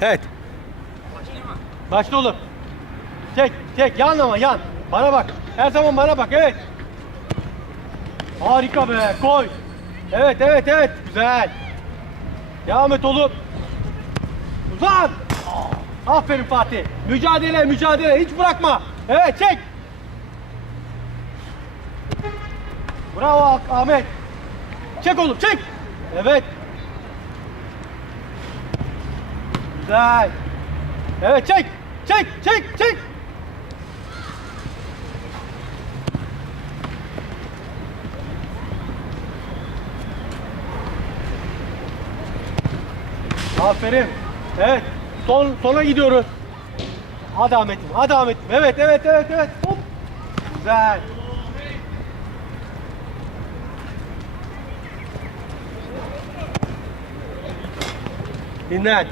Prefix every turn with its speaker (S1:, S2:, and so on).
S1: Evet. Başla oğlum. Çek, çek. Yan ama yan. Bana bak. Her zaman bana bak. Evet. Harika be. Koy. Evet, evet, evet. Güzel. Devam et oğlum. Uzan. Aferin Fatih. Mücadele, mücadele. Hiç bırakma. Evet, çek. Bravo Ah- Ahmet. Çek oğlum, çek. Evet. Güzel. Evet, çek. Çek, çek, çek. Aferin. Evet. Son sona gidiyoruz. Hadi Ahmet'im. Hadi Ahmet'im. Evet, evet, evet, evet. Hop. Güzel. Dinlen.